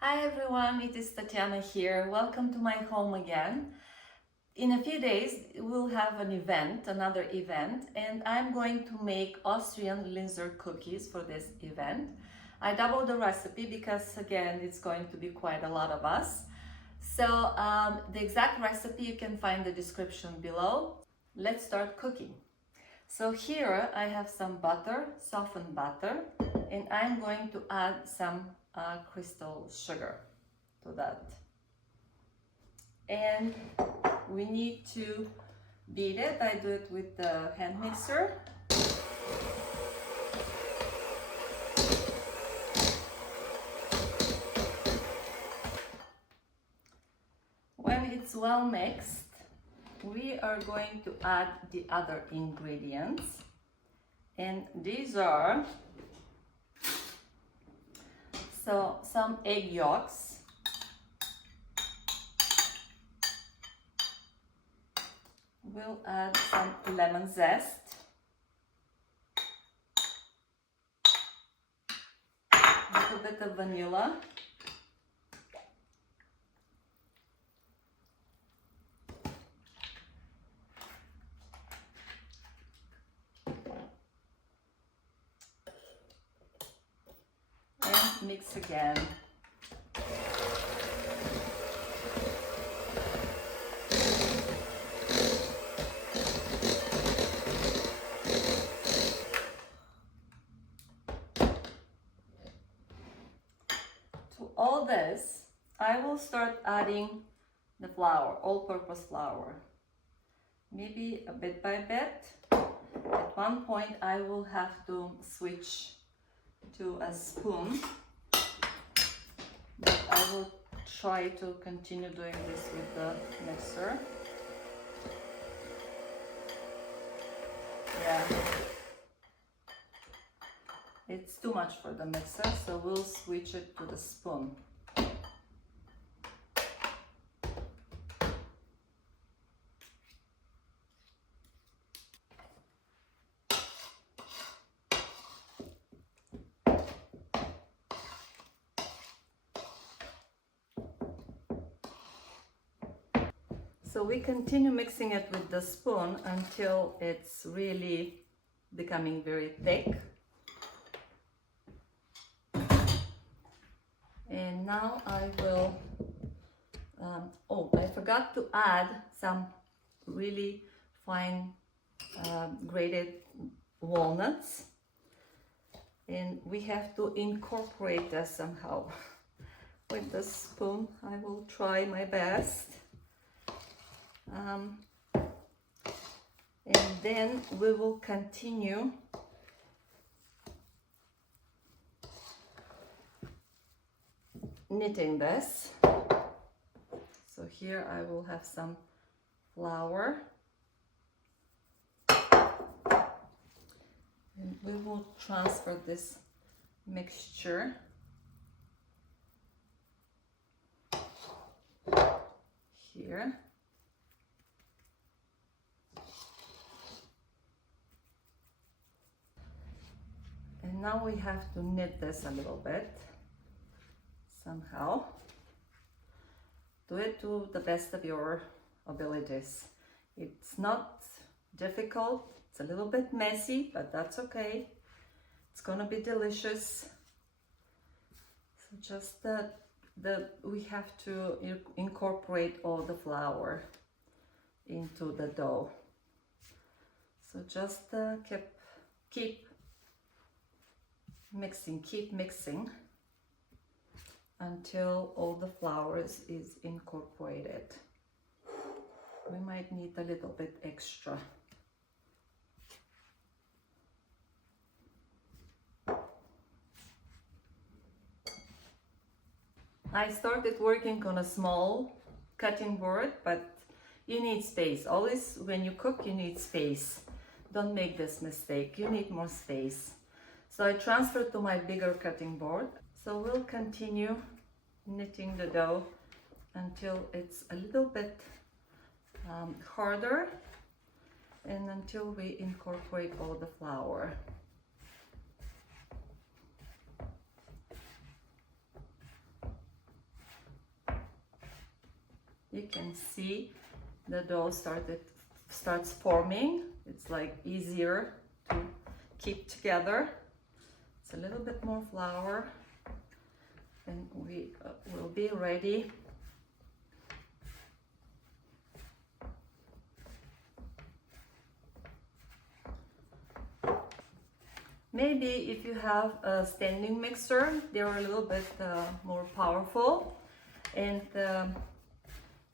Hi everyone, it is Tatiana here. Welcome to my home again. In a few days we'll have another event, and I'm going to make Austrian Linzer cookies for this event. I doubled the recipe because again it's going to be quite a lot of us. So the exact recipe you can find in the description below. Let's start cooking. So here I have some butter, softened butter, and I'm going to add some crystal sugar to that. And we need to beat it. I do it with the hand mixer. When it's well mixed, we are going to add the other ingredients, and these are some egg yolks, we'll add some lemon zest, a little bit of vanilla, and mix again. To all this, I will start adding the flour, all-purpose flour, maybe a bit by bit. At one point I will have to switch to a spoon, but I will try to continue doing this with the mixer. Yeah, it's too much for the mixer, so we'll switch it to the spoon. So we continue mixing it with the spoon until it's really becoming very thick. And now I will, I forgot to add some really fine grated walnuts. And we have to incorporate that somehow with the spoon. I will try my best. And then we will continue knitting this. So here I will have some flour, and we will transfer this mixture here. And now we have to knit this a little bit somehow. Do it to the best of your abilities. It's not difficult, it's a little bit messy, but that's okay. It's gonna be delicious. So just we have to incorporate all the flour into the dough. So just keep mixing until all the flour is incorporated. We might need a little bit extra. I started working on a small cutting board, but you need space. Always when you cook, you need space. Don't make this mistake. You need more space. So I transferred to my bigger cutting board. So we'll continue knitting the dough until it's a little bit harder, and until we incorporate all the flour. you can see the dough starts forming. It's like easier to keep together. It's a little bit more flour and we will be ready. Maybe if you have a standing mixer, they're a little bit more powerful, and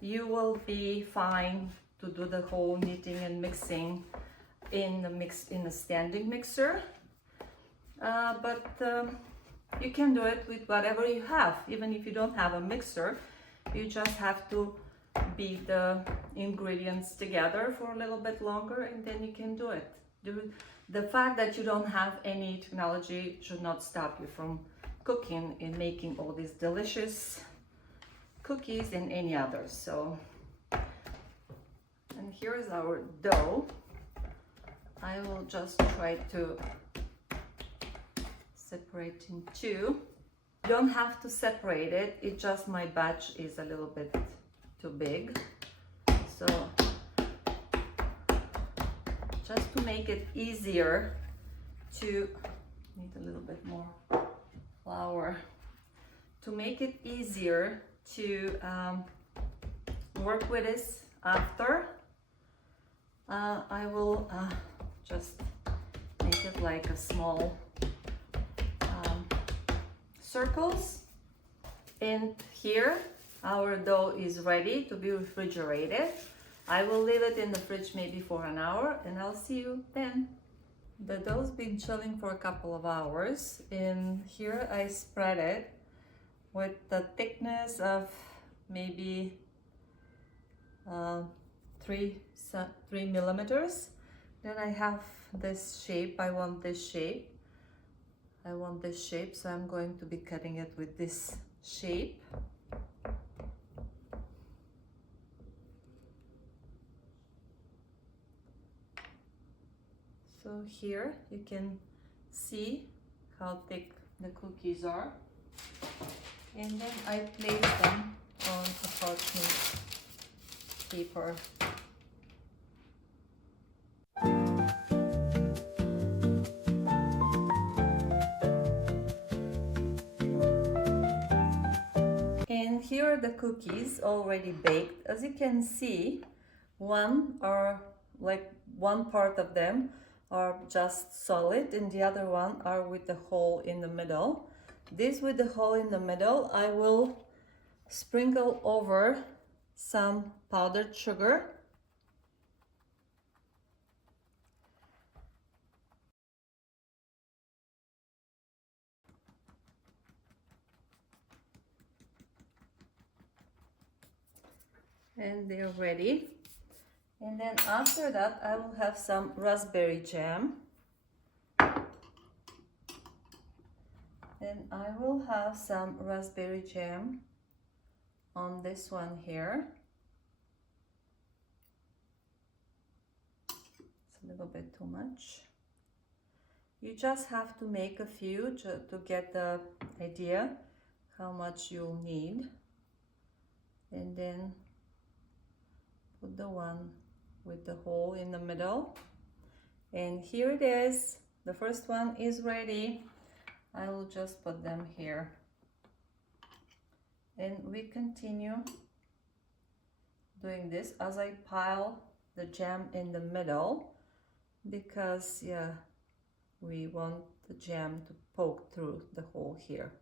you will be fine to do the whole kneading and mixing in a standing mixer. But you can do it with whatever you have. Even if you don't have a mixer, you just have to beat the ingredients together for a little bit longer, and then you can do it. The fact that you don't have any technology should not stop you from cooking and making all these delicious cookies and any others. So, and here is our dough. I will just try to separate in two. You don't have to separate it. It's just my batch is a little bit too big. So just to make it easier to, need a little bit more flour, to make it easier to work with this after, I will just make it like a small circles. And here our dough is ready to be refrigerated. I will leave it in the fridge maybe for an hour, and I'll see you then. The dough's been chilling for a couple of hours, and here I spread it with the thickness of maybe 3 millimeters. Then I have this shape. I want this shape, so I'm going to be cutting it with this shape. So here you can see how thick the cookies are, and then I place them on a parchment paper. And here are the cookies already baked. As you can see, one part of them are just solid, and the other one are with the hole in the middle. This with the hole in the middle, I will sprinkle over some powdered sugar. And they're ready. And then after that, I will have some raspberry jam. And I will have some raspberry jam on this one here. It's a little bit too much. You just have to make a few to get the idea how much you'll need. And then put the one with the hole in the middle. And here it is. The first one is ready. I will just put them here. And we continue doing this as I pile the jam in the middle, because we want the jam to poke through the hole here.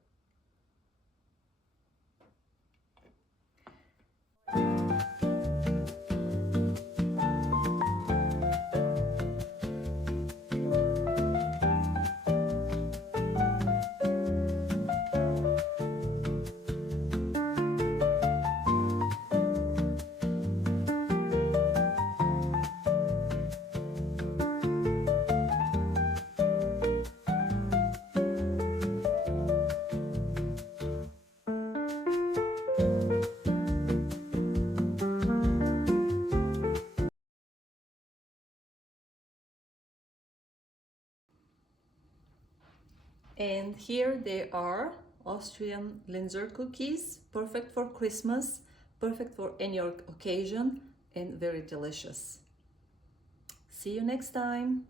And here they are, Austrian Linzer cookies, perfect for Christmas, perfect for any occasion and very delicious. See you next time.